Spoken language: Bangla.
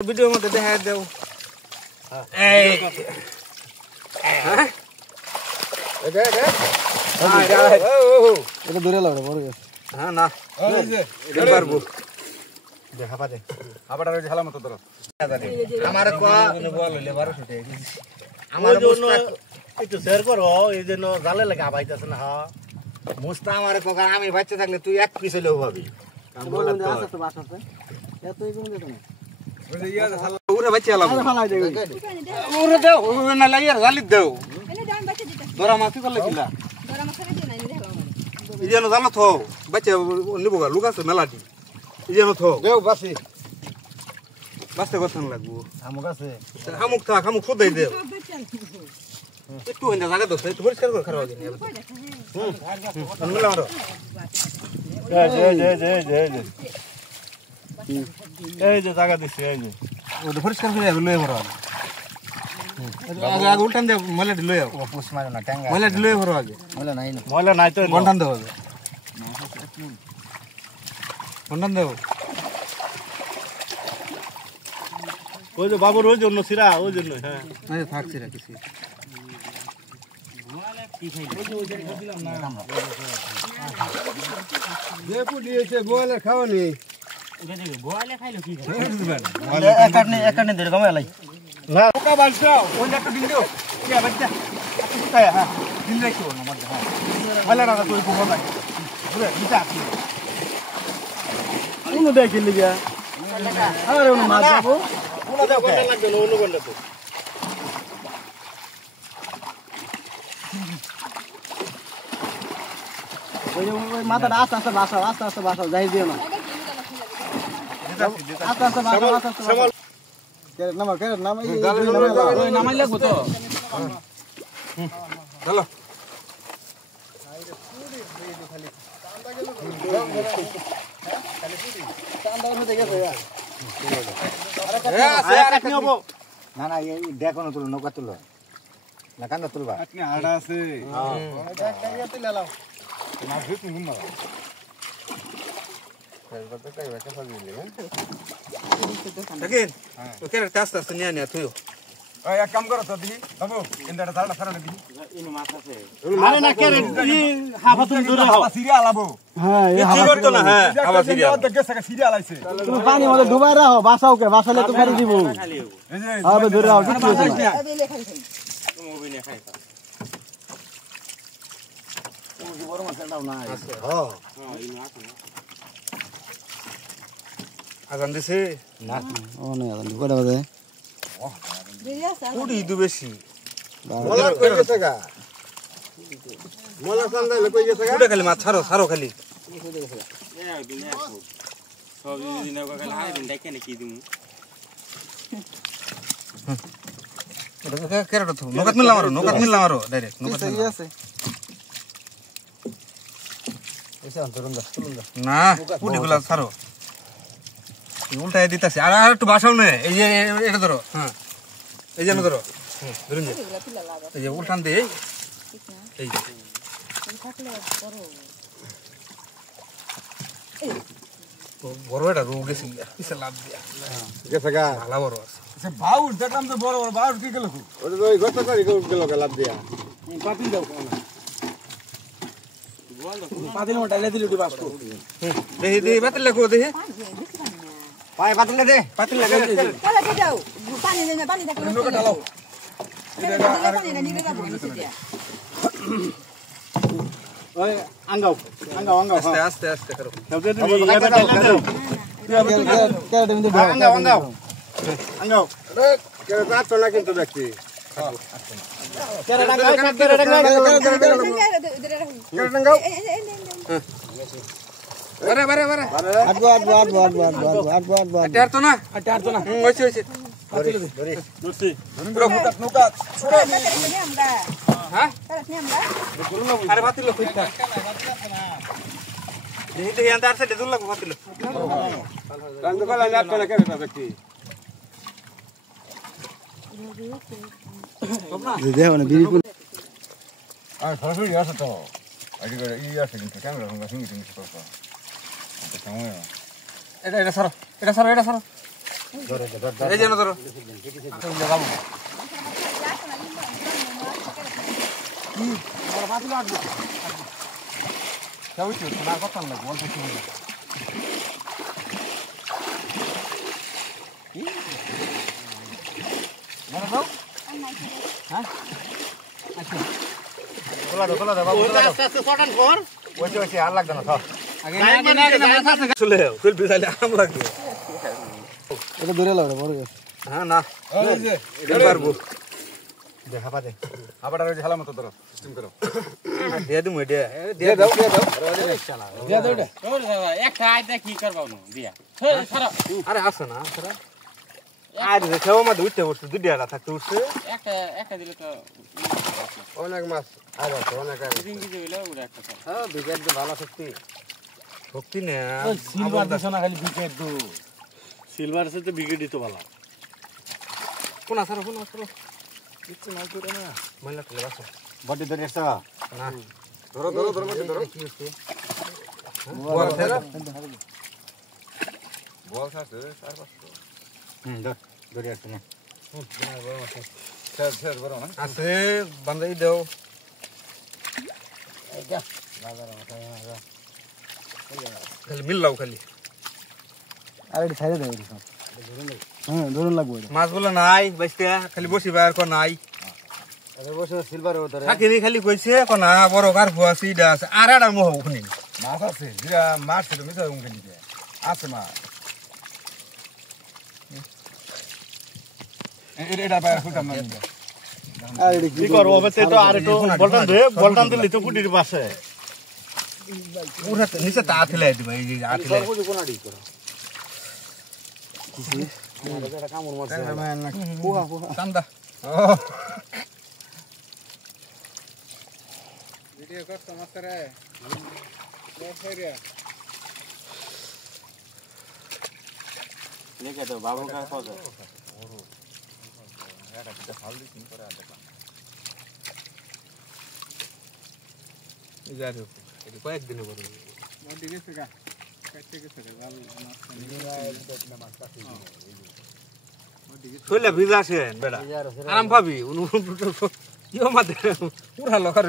ভিডিওর মধ্যে দেখা দেও এই হ্যাঁ এটা এটা দূরে লাগবে বড় হ্যাঁ না এই যে এটা পারবো দেখা পাদে আবারটা ওই ঝালা মতো ধরো আমারে কোয়া বল হইলে 1200 টাকা আমার জন্য একটু শেয়ার করো এই জন্য জালে লাগে আবাইতাছ না হ্যাঁ মুস্তা আমারে কোকা আমি বাচ্চা থাকলে তুই এক পিস হইলেও পাবি বলুন আছে তো বাস আছে এতই কোন দিতে না ওরে বাচ্চা আলাম ওরে দাও ওরে না লাগিয়ে জালি দাও দরা মাছি করলে কিলা দরা মাছ রে নাই নি হলো এই যেন জানো থো বাচ্চা নিব গা লুক আছে মেলাটি এই যেন থো দেও বাসি বাসতে কথা লাগবো আমুক আছে আমুক থাক আমুক খুদাই দেও একটু হইনা জায়গা দোস একটু পরিষ্কার করে খারাপ হয়নি মেলা মারো এই যে জায়গা দিছি এই যে ওটা পরিষ্কার করে লয়ে ভরো আগে আগে উল্টান দে ময়লাটি লয়ে আও পুষ মারো না টাঙ্গা ময়লাটি লয়ে ভরো আগে ময়লা নাই তো বন্টান দেও বন্টান দেও ওই যে বাবুর ওই জন্য সিরা ওই জন্য হ্যাঁ আরে থাকছি রাখিছি দেপু দিয়েছে গোয়ালে খাওনি একানে ধরে কমে লাই না ওকা বালছাও ওই একটা দিন দিও কি বাচ্চা কোথায় হ্যাঁ দিন রাখিও না মধ্যে হ্যাঁ ভালো রাখা তুই কোন নাই বুঝে নিচে আসি উনো দেখি লিগা আরে উনো মাছ যাবো কোন দাও কোনটা লাগবে না অন্য কোনটা তো ওই মাথাটা আস্তে আস্তে বাসাও যাই দিও না আস্তে আস্তে বাসাও নাম নামাই লাগবো তো চলো না না এই দেখো না তুলো নৌকা তুলো না কান্দা তুলবা আপনি আড়া আছে দেখেন ওকে একটা আস্তে আস্তে নিয়ে নিয়ে তুই এক কাম করো তো দিদি বাবু ইন্দাটা ধারটা ছাড়ালে দিদি আরে না কেন ই হাফা তুমি দূরে হও সিরিয়াল আবো হ্যাঁ এই কি করতো না হ্যাঁ আবার সিরিয়াল সিরিয়াল আইছে তুমি পানি মধ্যে ডুবাই রাখো বাসাও কে বাসালে তো গাড়ি দিব এই যে আবে দূরে হও কিছু হচ্ছে না এই লেখাই খাই মুভি নে খাই বড় মাছ দাও না হ্যাঁ আগান দিছে না ও না কটা বাজে দিয়া সাল কুড়ি দু বেশি মোলা কই গেছে গা মোলা সান্দাই কই গেছে গা কুড়ি খালি মাছ ছাড়ো ছাড়ো খালি সব দিন না খালি হাই দিন দেখে নাকি দিমু এটা কেরাটা তো নগদ মিললা মারো ডাইরেক্ট নগদ ঠিক আছে এসে অন্তরন দা না কুড়ি গুলা ছাড়ো উল্টায় দিতাছি আর একটু বাসাও নে এই যে এটা ধরো হ্যাঁ এই যে ধরো ধরুন যে এগুলা পিলা লাগা এই যে উল্টান দে ঠিক না এই যে থাকলে বড় বড় এটা রোগ গেছে পিছে লাভ দিয়া গেছে গা ভালো বড় আছে সে বাউর দেখলাম তো বড় বড় বাউর কি গেল ওই ওই গত করে গেল লাভ দিয়া পাতি দাও কোন পাতিল মোটা লে দিলুটি বাসকো দেহি দেহি বাতিল লাগো দেহি পায় পাতিল দে পাতিল লাগা তাহলে কে দাও পানি দেনা পানি দেখো নৌকা ঢালাও পানি না নিবে যাবো নিচে দিয়া ওই আঙ্গাও আস্তে আস্তে আস্তে করো সবতে তুমি এটা ঢালা দাও কে তুমি দাও আঙ্গাও কে রাত তো না কিন্তু দেখছি বারে বারে বারে আট তো না হইছে হইছে পুরো ফুটা নৌকা হ্যাঁ আরে বাতিল কইতা দেহি দেহি আন্দার সে দেদুল লাগো বাতিল কান্দ কলা লাভ করে কে ব্যক্তি দেখো না বিলকুল আর সরাসরি আসে তো আইডি করে ই আসে কিন্তু ক্যামেরা সঙ্গে সিঙ্গি সিঙ্গি করতে এটা সময় এটা সরো এটা সরো এই যে না ধরো আর লাগবে না এটা ধরে লাগবে বড় হ্যাঁ না পারবো দেখা পাতে আবার ওই যে হেলা মতো ধরো সিস্টেম করো দিয়ে দিমু এটা দিয়ে দাও দিয়ে দাও দিয়ে দাও এটা ওরে বাবা একটা আইতা কি করবাও না দিয়া ছাড়া আরে আসো না আসো আর দেখো মা দুইটা উঠছে দুইটা থাকতে উঠছে একটা দিলে তো অনেক মাছ আর আছে অনেক আর দিন কি দিলে ওরে একটা হ্যাঁ বিকেট ভালো শক্তি শক্তি না সিলভার দিছ না খালি বিকেট দু সিলভার সাথে বিকেট দিতে ভালো কোন আসর কিছু নাই করে না মহিলা তুলে আসো বডি ধরে আসা না ধরো ধরো ধরো বডি ধরো কি হচ্ছে বল ধরো বল আছে আর পাঁচটা ধরে আসছে না স্যার স্যার বড় না আছে বান্দাই দাও খালি মিললাও খালি আর এটা ছাইড়ে দাও সব হ্যাঁ ধরুন লাগবে মাছগুলো নাই বাইসতে খালি বসি বাইর কো নাই আরে বসে সিলভার ধরে থাকিনি খালি কইছে কো না বড় কার ফুয়া সিডা আছে আর আর মোহ ওখানে মাছ আছে যেটা মাছ ছিল মিছা উনকে দিতে আছে মাছ এটা বাইরে ফুটাম না আর এটা কি করব হবে তো আর একটু বলটান দিলি তো কুটির পাশে পুরা নিচে তা থিলে দিবা এই যে আথিলে কোনাডি করো আমাদের এটা কামড় মারছে পোহা পোহা চান্দা ভিডিও করছ মাস্টারে লেখা তো বাবু কার কথা যারে এটা কয়েকদিনে বড় শৈলে ভিজা আছেন বেড়া আরাম পাবি ইও মাঝে পুরা লকার